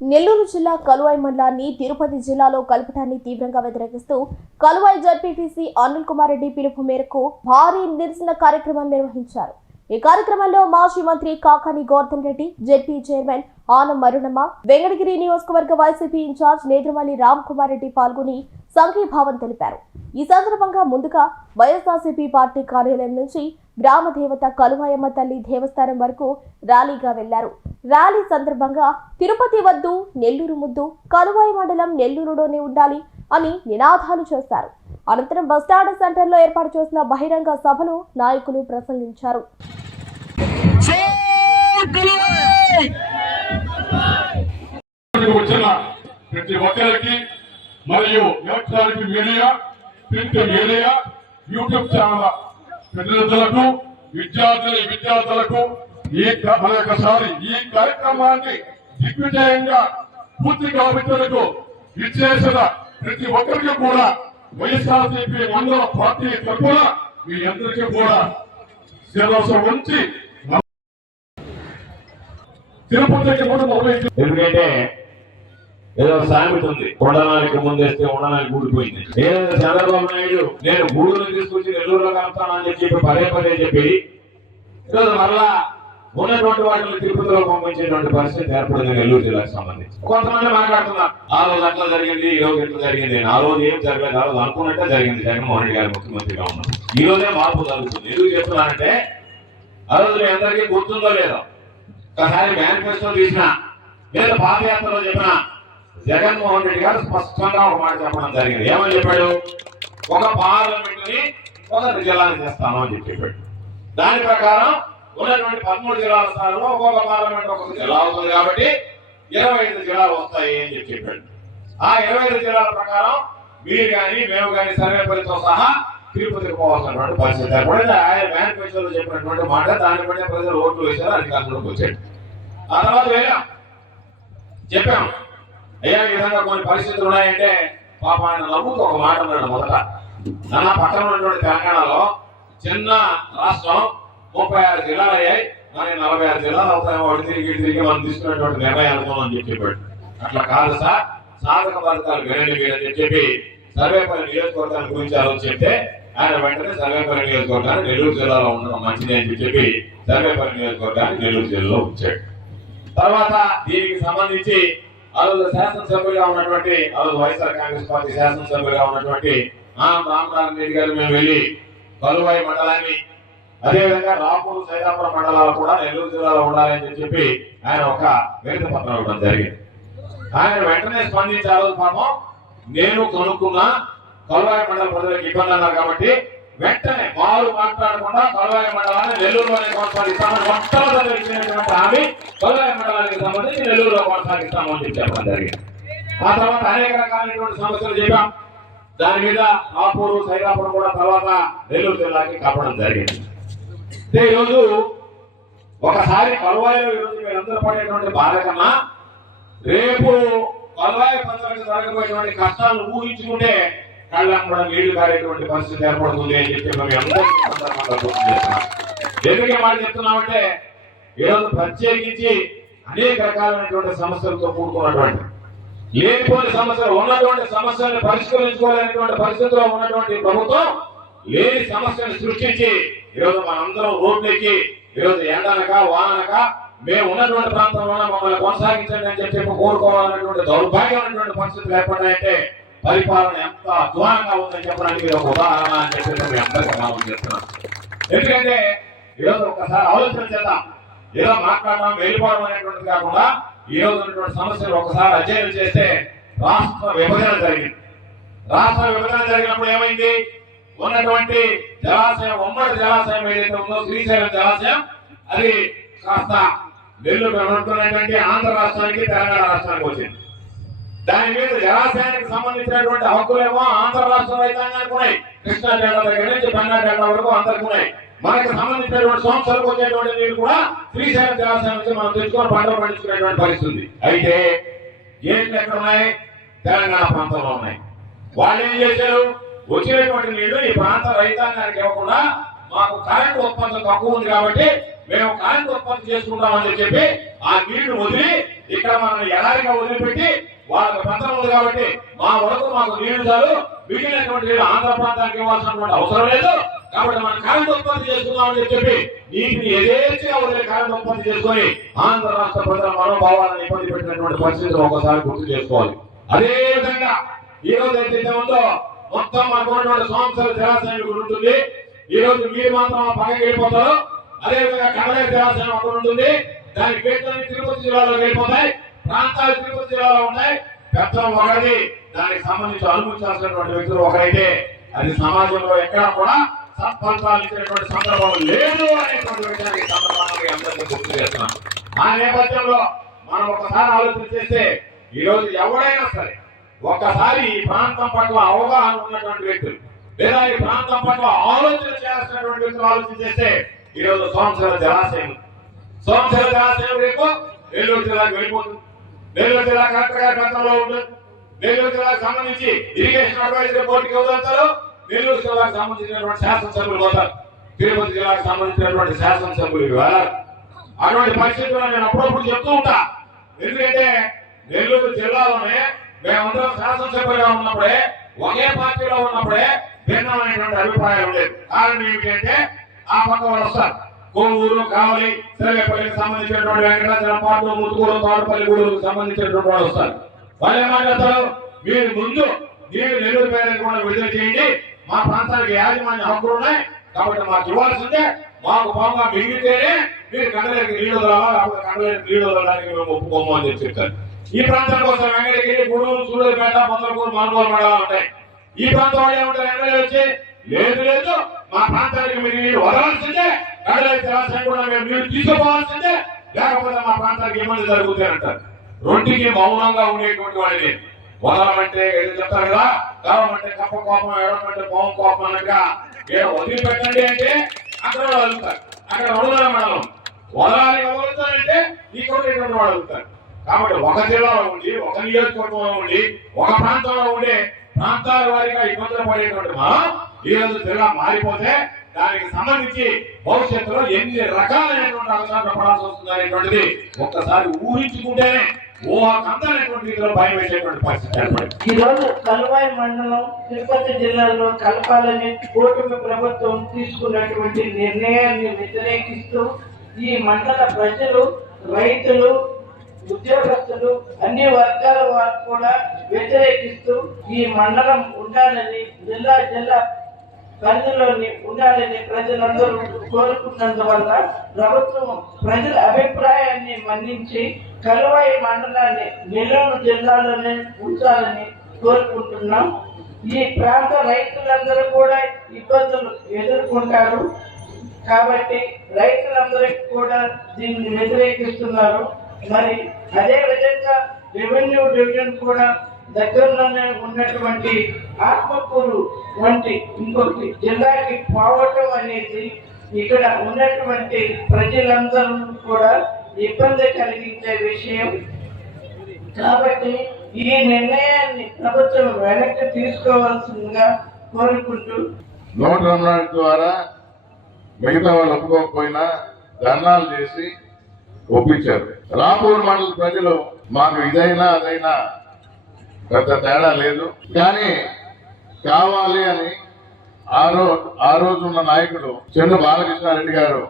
నెల్లూరు జిల్లా కలువాయి మండలాన్ని తిరుపతి జిల్లాలో కలపడాన్ని తీవ్రంగా వ్యతిరేకిస్తూ కలువాయి జడ్పీటీసీ అనిల్ కుమార్ రెడ్డి పిలుపు మేరకు భారీ నిరసన కార్యక్రమం నిర్వహించారు. ఈ కార్యక్రమంలో మాజీ మంత్రి కాకాని గోవర్ధన్ రెడ్డి, జెడ్పీ చైర్మన్ ఆనం మరుణమ్మ, వెంకటగిరి నియోజకవర్గ వైసీపీ ఇన్ఛార్జ్ నేదురుమల్లి రామ్ కుమార్ రెడ్డి పాల్గొని సంఘీభావం తెలిపారు. ఈ సందర్భంగా ముందుగా వైఎస్ఆర్సీపీ పార్టీ కార్యాలయం నుంచి గ్రామ దేవత కలువాయమ్మ తల్లి దేవస్థానం వరకు ర్యాలీగా వెళ్లారు. ర్యాలీ సందర్భంగా తిరుపతి వద్దు, నెల్లూరు ముద్దు, కలువాయి మండలం నెల్లూరులోనే ఉండాలి అని నినాదాలు చేశారు. అనంతరం బస్టాండ్ సెంటర్లో ఏర్పాటు చేసిన బహిరంగ సభను నాయకులు ప్రసంగించారు. ప్రతి ఒక్కరికి మరియు electronic media, print media, YouTube channel ప్రతినిధులకు, విద్యార్థులకు మరొకసారి ఈ కార్యక్రమాన్ని దిగ్విజయంగా పూర్తి కావించడానికి విచ్చేసిన ప్రతి ఒక్కరికి కూడా వైఎస్ఆర్సీపీ మండల పార్టీ తరఫున మీ అందరికీ కూడా శిరస్సు ఉంచి తిరుపతికి ఎందుకంటే ఏదో సామెత ఉంది, ఉండడానికి ముందేస్తే ఉండడానికి ఊడిపోయింది. ఏదైనా చంద్రబాబు నాయుడు నేను గూడును తీసుకొచ్చి నెల్లూరులో కలుపుతానని చెప్పి పదే చెప్పి ఈరోజు మరలా ఉన్నటువంటి వాటిని తిరుపతిలో పంపించేటువంటి పరిస్థితి ఏర్పడింది నెల్లూరు జిల్లాకు సంబంధించి. కొంతమంది మాట్లాడుతున్నారు ఆ రోజు అట్లా జరిగింది, ఈ రోజు ఎట్లా జరిగింది. ఆ రోజు ఏం జరగలేదు, ఆ రోజు అనుకున్నట్టే జరిగింది. జగన్మోహన్ రెడ్డి గారు ముఖ్యమంత్రిగా ఉన్నారు. ఈ రోజే మార్పు జరుగుతుంది. ఎందుకు చెప్తున్నానంటే ఆ రోజు మీ అందరికీ గుర్తుందో లేదో, ఒకసారి మేనిఫెస్టో తీసినా లేదా పాదయాత్రలో చెప్పినా జగన్మోహన్ రెడ్డి గారు స్పష్టంగా ఒక మాట చెప్పడం జరిగింది. ఏమని చెప్పాడు? ఒక పార్లమెంట్ ని ఒక జిల్లాని చేస్తాను అని చెప్పాడు. దాని ప్రకారం ఉన్నటువంటి 13 జిల్లాల స్థానంలో ఒక్కొక్క పార్లమెంట్ ఒక్కొక్క జిల్లా అవుతుంది కాబట్టి 25 జిల్లాలు వస్తాయి అని చెప్పాడు. ఆ 25 జిల్లాల ప్రకారం మీరు కానీ మేము కానీ సర్వేపల్లితో సహా తిరుపతికి పోవాల్సినటువంటి పరిస్థితి ఏర్పడింది. ఆయన మేనిఫెస్టోలో చెప్పినటువంటి మాట, దాన్ని బట్టి ప్రజలు ఓట్లు వేశారు, అధికారంలోకి వచ్చాడు. ఆ తర్వాత వెళ్ళాం, చెప్పాం అయ్యా ఈ విధంగా కొన్ని పరిస్థితులు ఉన్నాయంటే పాప ఆయన నవ్వుతూ ఒక మాట అన్నాడు. మొదట నా పక్కన ఉన్నటువంటి తెలంగాణలో చిన్న రాష్ట్రం 36 జిల్లాలు అయ్యాయి, కానీ 46 జిల్లాలు అవుతాయి, వాడు తిరిగి మనం తీసుకున్నటువంటి నిర్ణయాలు అని చెప్పాడు. అట్లా కాదు సార్, సాధక వర్గాలు వినండి మీరని చెప్పి సర్వేపల్లి నియోజకవర్గాన్ని గురించి ఆలోచిస్తే ఆయన వెంటనే సర్వేపల్లి నియోజకవర్గాన్ని నెల్లూరు జిల్లాలో ఉండడం మంచిది అని చెప్పి సర్వేపల్లి నియోజకవర్గాన్ని నెల్లూరు జిల్లాలో ఉంచాడు. తర్వాత దీనికి సంబంధించి ఆ రోజు శాసనసభ్యులుగా ఉన్నటువంటి, ఆ రోజు వైఎస్ఆర్ కాంగ్రెస్ పార్టీ శాసనసభ్యులుగా ఉన్నటువంటి రామనారాయణ రెడ్డి గారు మేము వెళ్ళి కలువాయి మండలాన్ని, అదేవిధంగా రాపూరు, సైదాపురం మండలాలు కూడా నెల్లూరు జిల్లాలో ఉండాలని చెప్పి ఆయన ఒక వినతి పత్రం ఇవ్వడం జరిగింది. ఆయన వెంటనే స్పందించి ఆ రోజు పాపం నేను కొనుక్కున్న కలువాయి మండల ప్రజలకు ఇబ్బంది అన్నారు కాబట్టి వెంటనే వారు మాట్లాడకుండా కలువాయి మండలాన్ని నెల్లూరులోనే కొనసాగిస్తామని మొట్టమొదటి ఇచ్చినటువంటి హామీ కలువాయి మండలానికి సంబంధించి నెల్లూరులో కొనసాగిస్తామని చెప్పి చెప్పడం జరిగింది. ఆ తర్వాత అనేక రకాలైనటువంటి సమస్యలు చెప్పాం. దాని మీద రాపూరు, సైదాపురం కూడా తర్వాత నెల్లూరు జిల్లాకి కప్పడం జరిగింది. ఈరోజు ఒకసారి కలువాయిలో ఈరోజు మీరందరూ పడేటువంటి బాధ కన్నా రేపు కలువాయి ప్రజలకు జరగబోయేటువంటి కష్టాలను ఊహించుకుంటే కళ్ళం కూడా నీళ్లు కారేటువంటి పరిస్థితి ఏర్పడుతుంది అని చెప్పి మేము అందరికీ సందర్భంగా గుర్తు చేస్తున్నాం. ఎందుకే మాట చెప్తున్నామంటే ఈరోజు ప్రత్యేకించి అనేక రకాలైనటువంటి సమస్యలతో కూడుకున్నటువంటి లేనిపోని సమస్యలు, ఉన్నటువంటి సమస్యలను పరిష్కరించుకోలేనటువంటి పరిస్థితిలో ఉన్నటువంటి ప్రభుత్వం లేని సమస్యను సృష్టించి ఈరోజు మనందరం రోడ్లెక్కి ఈరోజు ఎండనక వానక మేము ఉన్నటువంటి ప్రాంతంలో మమ్మల్ని కొనసాగించండి అని చెప్పి కోరుకోవాలన్నటువంటి దౌర్భాగ్యమైనటువంటి పరిస్థితులు ఏర్పడ్డాయంటే పరిపాలన ఎంత అధ్వానంగా ఉందని చెప్పడానికి ఒక ఉదాహరణ అని చెప్పి మేము అందరికీ మనం చేస్తున్నాం. ఎందుకంటే ఈరోజు ఒకసారి ఆలోచన చేద్దాం. ఏదో మాట్లాడడం వెళ్ళిపోవడం అనేటువంటిది కాకుండా ఈ రోజు ఉన్నటువంటి సమస్యలు ఒకసారి అధ్యయనం చేస్తే రాష్ట్ర విభజన జరిగింది. రాష్ట్ర విభజన జరిగినప్పుడు ఏమైంది? ఉన్నటువంటి జలాశయం, ఉమ్మడి జలాశయం ఏదైతే ఉందో శ్రీశైలం జలాశయం, అది కాస్త నెల్లూరు ఉన్నటువంటి ఆంధ్ర రాష్ట్రానికి, తెలంగాణ రాష్ట్రానికి వచ్చింది. దాని మీద జలాశయానికి సంబంధించినటువంటి హక్కులేమో ఆంధ్ర రాష్ట్ర రైతాంగానికి ఉన్నాయి, కృష్ణా డెల్టా దగ్గర నుంచి పెన్నా డెల్టా వరకు అందరికి ఉన్నాయి. మనకు సంబంధించినటువంటి సంవత్సరాలకు వచ్చేటువంటి నీరు కూడా శ్రీశైలం జలాశయం నుంచి మనం తెచ్చుకొని పంటలు పండించుకునేటువంటి పరిస్థితి. అయితే ఏంటి ఎక్కడ ఉన్నాయి? తెలంగాణ ప్రాంతంలో ఉన్నాయి. వాళ్ళు ఏం చేశారు? వచ్చినటువంటి నీళ్లు ఈ ప్రాంత రైతాంగానికి ఇవ్వకుండా మాకు కరెంటు ఉత్పత్తి తక్కువ ఉంది కాబట్టి మేము కరెంటు ఉత్పత్తి చేసుకుంటామని చెప్పి ఆ నీళ్లు వదిలి ఇక్కడ మనం ఎలాగైనా వదిలిపెట్టి వాళ్ళకి పత్రం ఉంది కాబట్టి మా వరకు మాకు నీళ్లు చాలు, మిగిలినటువంటి నీళ్ళు ఆంధ్ర ప్రాంతానికి ఇవ్వాల్సినటువంటి అవసరం లేదు, కాబట్టి మనం కరెంట్ ఉత్పత్తి చేసుకుందామని చెప్పి నీటిని యథేచ్ఛగా వదిలే కరెంట్ ఉత్పత్తి చేసుకొని ఆంధ్ర రాష్ట్ర ప్రజల మనోభావాలను ఇబ్బంది పెట్టినటువంటి పరిస్థితులు ఒకసారి గుర్తు చేసుకోవాలి. అదే విధంగా ఈ రోజు ఏదైతే ఉందో మొత్తం మనకు ఉన్నటువంటి సంవత్సరాల జలాశయం కూడా ఉంటుంది. ఈ రోజు మీరు మాత్రం పక్కకి వెళ్ళిపోతారు. అదే విధంగా కడలేరు జలాశయం అక్కడ ఉంటుంది. దానికి పేర్కొని తిరుపతి జిల్లాలో వెళ్ళిపోతాయి, ప్రాంతాలు తిరుపతి జిల్లాలో ఉంటాయి. పెత్తనం ఒకటి, దానికి సంబంధించి అనుమతించాల్సినటువంటి వ్యక్తులు ఒకరైతే అది సమాజంలో ఎక్కడా కూడా సత్ఫలితాలు ఇచ్చినటువంటి సందర్భం లేదు అనేటువంటి విషయాన్ని సందర్భంగా అందరికీ గుర్తు చేస్తున్నాం. ఆ నేపథ్యంలో మనం ఒకసారి ఆలోచన చేస్తే ఈ రోజు ఎవరైనా సరే ఒక్కసారి ఈ ప్రాంతం పట్ల అవగాహన ఉన్నటువంటి వ్యక్తులు లేదా ఈ ప్రాంతం పట్ల ఆలోచన చేయాల్సినటువంటి వ్యక్తులు ఆలోచన చేస్తే ఈ రోజు సోమశిల జలాశయం రేపు నెల్లూరు జిల్లాకు వెళ్ళిపోతుంది. నెల్లూరు జిల్లా కలెక్టర్ గారి ప్రాంతంలో ఉంటుంది. నెల్లూరు జిల్లాకు సంబంధించి ఇరిగేషన్ అడ్వైజరీ బోర్డుకి వదులుతారు. నెల్లూరు జిల్లాకు సంబంధించినటువంటి శాసనసభ్యులు పోతారు. తిరుపతి జిల్లాకు సంబంధించినటువంటి శాసనసభ్యులు వెళ్ళారు. అటువంటి పరిస్థితుల్లో నేను అప్పుడప్పుడు చెప్తూ ఉంటా. ఎందుకంటే నెల్లూరు జిల్లాలోనే మేమందరం శాసనసభ్యులుగా ఉన్నప్పుడే ఒకే పార్టీలో ఉన్నప్పుడే భిన్నమైనటువంటి అభిప్రాయాలు ఉండేది. కారణం ఏమిటంటే ఆ పక్క వాళ్ళు వస్తారు. కోవూరు, కావలి, సర్వేపల్లికి సంబంధించినటువంటి వెంకటాచలం పాటు ముత్తుకూరు, తోటపల్లి గూడూరుకు సంబంధించినటువంటి వాళ్ళు వస్తారు. వాళ్ళు ఏమంటారు, మీరు ముందు మీరు నెల్లూరు పేరెంట్ కూడా విడుదల చేయండి, మా ప్రాంతానికి యాజమాన్య హక్కులు ఉన్నాయి కాబట్టి మాకు ఇవ్వాల్సిందే, మాకు బాగా మిగిలితేనే మీరు కండలేరికి నీళ్లు వదలాలా, లేకపోతే కండలేరికి నీళ్లు వదలడానికి మేము ఒప్పుకోము అని చెప్పి చెప్తారు. ఈ ప్రాంతం కోసం వెంకటగిరి, గూడూరు, సూళ్ళూరుపేట, మొదలకూరు, మనుగోలు మండలాలు ఉంటాయి. ఈ ప్రాంతం వాళ్ళు ఏమంటారు, ఎమ్మెల్యే వచ్చి లేదు మా ప్రాంతానికి మీరు నీళ్ళు వదలాల్సిందే, కండలేరు జలాశయం కూడా మేము నీళ్లు తీసుకోవాల్సిందే, లేకపోతే మా ప్రాంతానికి ఇబ్బంది జరుగుతాయి అంటారు. రెండుకి మౌనంగా ఉండేటువంటి వాళ్ళని వదలమంటే ఏదో చెప్తారు కదా, కావమంటే కప్ప కోపం, ఎడమంటే పాము కోపం అనగా ఏదో వదిలిపెట్టండి అంటే అక్కడ వాళ్ళు వదులుతారు. అక్కడ వదల మండలం వదలాలి వదులుతారంటే ఈ కొట్టేటువంటి వాళ్ళు వదులుతారు. కాబట్టి ఒక జిల్లాలో ఉండి, ఒక నియోజకవర్గంలో ఉండి, ఒక ప్రాంతంలో ఉండే ప్రాంతాల వారిగా ఇబ్బందులు పడేటువంటి మనం ఈ రోజు జిల్లా మారిపోతే దానికి సంబంధించి భవిష్యత్తులో ఎన్ని రకాలైనటువంటి అవసరాలు పడాల్సి వస్తుంది అనేటువంటిది ఒక్కసారి ఊహించుకుంటేనే ఊహకందనేటువంటి రీతిలో భయం వేసేటువంటి పరిస్థితి ఏర్పడింది. ఈ రోజు కలువాయి మండలం తిరుపతి జిల్లాలో కలపాలని కూటమి ప్రభుత్వం తీసుకున్నటువంటి నిర్ణయాన్ని వ్యతిరేకిస్తూ ఈ మండల ప్రజలు, రైతులు, ఉద్యోగస్తులు, అన్ని వర్గాల వారు కూడా వ్యతిరేకిస్తూ ఈ మండలం ఉండాలని, జిల్లా పరిధిలోని ఉండాలని ప్రజలందరూ కోరుకున్నందువల్ల ప్రభుత్వం ప్రజల అభిప్రాయాన్ని మన్నించి కలువాయి మండలాన్ని నెల్లూరు జిల్లాలోనే ఉంచాలని కోరుకుంటున్నాం. ఈ ప్రాంత రైతులందరూ కూడా ఇబ్బందులు ఎదుర్కొంటారు కాబట్టి రైతులందరికీ కూడా దీన్ని వ్యతిరేకిస్తున్నారు. మరి అదే విధంగా రెవెన్యూ డివిజన్ కూడా దగ్గరలోనే ఉన్నటువంటి ఆత్మకూరు వంటి ఇంకొక జిల్లాకి పోవటం అనేది ఇక్కడ ఉన్నటువంటి ప్రజలందరూ కూడా ఇబ్బంది కలిగించే విషయం. కాబట్టి ఈ నిర్ణయాన్ని ప్రభుత్వం వెనక్కి తీసుకోవాల్సిందిగా కోరుకుంటూ, నోట్ రమణానికి ద్వారా మిగతా వాళ్ళు ఒప్పుకోకపోయినా ధర్నాలు చేసి ఒప్పించారు. రాపూర్ మండల ప్రజలు మాకు ఇదైనా అదైనా పెద్ద తేడా లేదు, కానీ కావాలి అని ఆ రోజు ఉన్న నాయకుడు చెన్ను బాలకృష్ణారెడ్డి గారు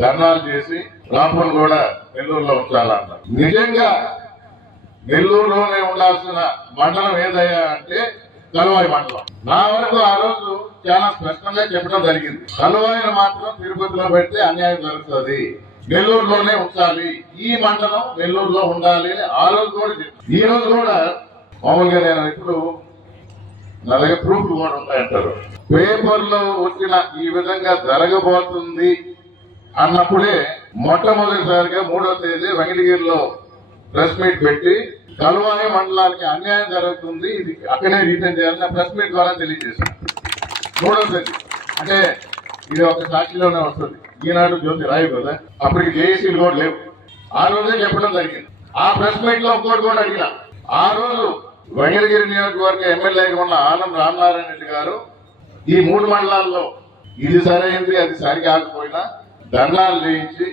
ధర్నాలు చేసి రాపూర్ కూడా నెల్లూరులో ఉంచాలన్నారు. నిజంగా నెల్లూరులోనే ఉండాల్సిన మండలం ఏదయ్యా అంటే కలువాయి మండలం. నా వరకు ఆ రోజు చాలా స్పష్టంగా చెప్పడం జరిగింది, కలువాయిని మాత్రం తిరుపతిలో పెడితే అన్యాయం జరుగుతుంది, నెల్లూరులోనే ఉంచాలి, ఈ మండలం నెల్లూరులో ఉండాలి అని ఆ రోజు కూడా చెప్పారు. ఈ రోజు కూడా మామూలుగా నేను ఇప్పుడు నా దగ్గర ప్రూఫ్లు కూడా ఉంటాయంటారు, పేపర్లో వచ్చిన ఈ విధంగా జరగబోతుంది అన్నప్పుడే మొట్టమొదటిసారిగా 3వ తేదీ వెంకటగిరిలో ప్రెస్ మీట్ పెట్టి కలువాయి మండలానికి అన్యాయం జరుగుతుంది, ఇది అక్కడే రీటైన్ చేయాలని ప్రెస్ మీట్ ద్వారా తెలియజేశాను. 3వ తేదీ అంటే ఇది ఒక సాక్షిలోనే వస్తుంది, ఈనాడు జ్యోతి రాయు కదా, అప్పటికి జేఏసీలు కూడా లేవు. ఆ రోజే చెప్పడం జరిగింది. ఆ ప్రెస్ మీట్ లో ఒక్కటి కూడా అడిగిన, ఆ రోజు వెంకటగిరి నియోజకవర్గ ఎమ్మెల్యేగా ఉన్న ఆనం రామనారాయణ రెడ్డి గారు ఈ 3 మండలాల్లో ఇది సరైంది అది సరికాకపోయినా ధర్నాలు చేయించి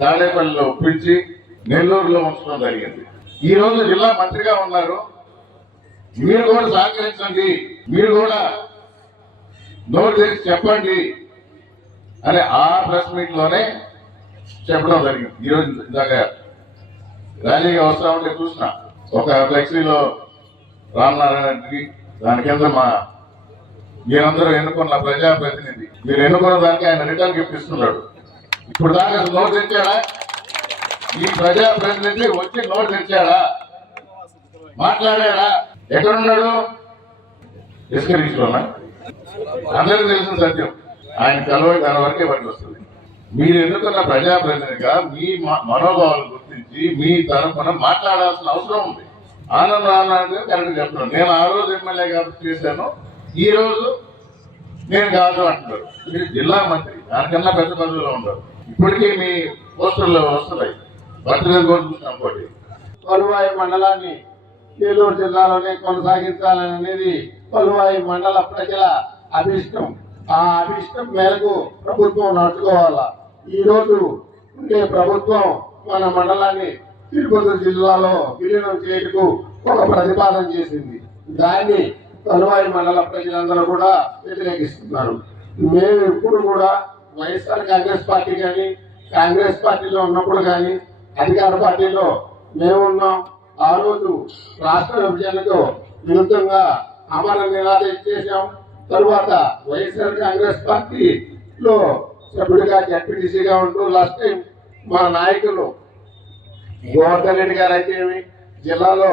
తాడేపల్లిలో ఒప్పించి నెల్లూరులో ఉంచడం జరిగింది. ఈ రోజు జిల్లా మంత్రిగా ఉన్నారు, మీరు కూడా సహకరించండి, మీరు కూడా నోరు తెరిచి చెప్పండి అని ఆ ప్రెస్ మీట్ లోనే చెప్పడం జరిగింది. ఈరోజు ఇందాక ర్యాలీగా వస్తా ఉంటే చూసిన ఒక ఫ్లెక్సీలో రామనారాయణకి దాని కింద మీరందరూ ఎన్నుకున్న ప్రజాప్రతినిధి, మీరు ఎన్నుకున్న దానికి ఆయన రిటర్న్ గిఫ్ట్ ఇస్తున్నాడు. ఇప్పుడు దాకా నోటు తెచ్చాడా? ఈ ప్రజాప్రతినిధి వచ్చి నోటు తెచ్చాడా? మాట్లాడాడా? ఎక్కడున్నాడు? ఇసుక రీచ్లోనా? అందరికీ తెలిసిన సత్యం. ఆయన కలవ దాని వరకే పనికి వస్తుంది. మీరు ఎన్నుకున్న ప్రజాప్రతినిధిగా మీ మనోభావాలు గుర్తించి మీ తరఫున మాట్లాడాల్సిన అవసరం ఉంది. ఆనంద్ రామనాయుడు కరెక్ట్ చెప్తున్నాను. నేను ఆ రోజు ఎమ్మెల్యే కాబట్టి చేశాను, ఈ రోజు నేను కాదు అంటున్నారు. మీరు జిల్లా మంత్రి, దానికన్నా పెద్ద పదవిలో ఉండరు. ఇప్పటికీ మీ పోస్టర్లో వస్తున్నాయి. భద్రత కూడా చూసినాం. పోటీ కొలువాయి మండలాన్ని ఏలూరు జిల్లాలోనే కొనసాగించాలనేది కొలువాయి మండల ప్రజల అభిష్టం. ఆ అభిష్టం మేరకు ప్రభుత్వం నడుచుకోవాలా. ఈ రోజు ఉండే ప్రభుత్వం మన మండలాన్ని తిరుపతి జిల్లాలో విలీనం చేయటకు ఒక ప్రతిపాదన చేసింది. దాన్ని కొలువాయి మండల ప్రజలందరూ కూడా వ్యతిరేకిస్తున్నారు. మేము ఎప్పుడు కూడా వైఎస్ఆర్ కాంగ్రెస్ పార్టీ కానీ, కాంగ్రెస్ పార్టీలో ఉన్నప్పుడు కానీ, అధికార పార్టీలో మేమున్నాం. ఆ రోజు రాష్ట్ర విభజనకు విరుద్ధంగా అమర నినాదం చేశాం. తరువాత వైఎస్ఆర్ కాంగ్రెస్ పార్టీలో సభ్యుడిగా జడ్పీటీసీగా ఉంటూ లాస్ట్ టైం మా నాయకులు గోవర్ధన్ రెడ్డి గారు అయితే జిల్లాలో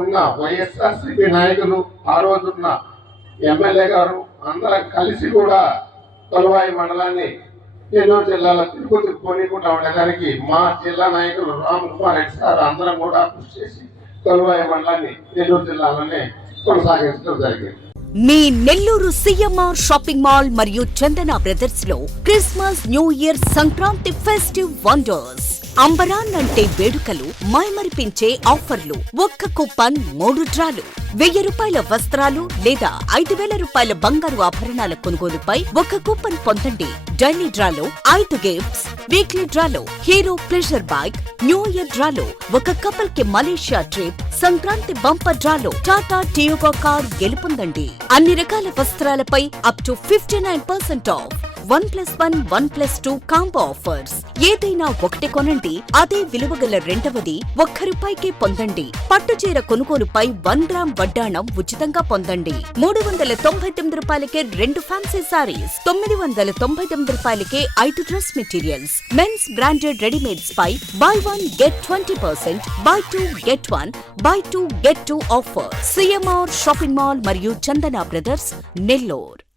ఉన్న వైఎస్ఆర్సీపీ నాయకులు, ఆ రోజున్న ఎమ్మెల్యే గారు అందరం కలిసి కూడా కొలువాయి మండలాన్ని ఏలూరు జిల్లాలో తిరుపతి పోనీకుండా ఉండడానికి మా జిల్లా నాయకులు రామ్ కుమార్ రెడ్డి సార్ అందరం కూడా కృషి చేసి కొలువాయి మండలాన్ని ఏలూరు జిల్లాలోనే కొనసాగించడం జరిగింది. మీ నెల్లూరు సిఎంఆర్ షాపింగ్ మాల్ మరియు చందన బ్రదర్స్ లో Christmas, new year, Sankranti festive wonders. అంబరాన్ అంటే వేడుకలు, మైమరిపించే ఆఫర్లు. ఒక్క కూపన్ 3 డ్రాలు. 1000 రూపాయల వస్త్రాలు లేదా 5000 రూపాయల బంగారు ఆభరణాల కొనుగోలుపై ఒక కూపన్ పొందండి. డైలీ డ్రాలో 5 గిఫ్ట్స్, వీక్లీ డ్రాలో Hero Pleasure bike, new year డ్రాలో ఒక కపుల్ కి మలేషియా ట్రిప్, సంక్రాంతి బంపర్ డ్రాలో టాటా టియోగో కార్ గెలుపొందండి. అన్ని రకాల వస్త్రాలపై up to 59% off. 1+1, 1+2 combo offers. ఏదైనా ఒకటి కొనండి, అదే విలువగల రెండవది ₹1 పొందండి. పట్టుచీర కొనుగోలుపై 1 గ్రామ్ వడ్డాణం ఉచితంగా పొందండి. ₹399కే 2 ఫ్యాన్సీ సారీస్, ₹999కే 5 dress materials. Men's branded readymades పై buy 1 get 20%, buy 2 get 1, buy 2 get 2 offer. CMR shopping mall మరియు చందన బ్రదర్స్, నెల్లూరు.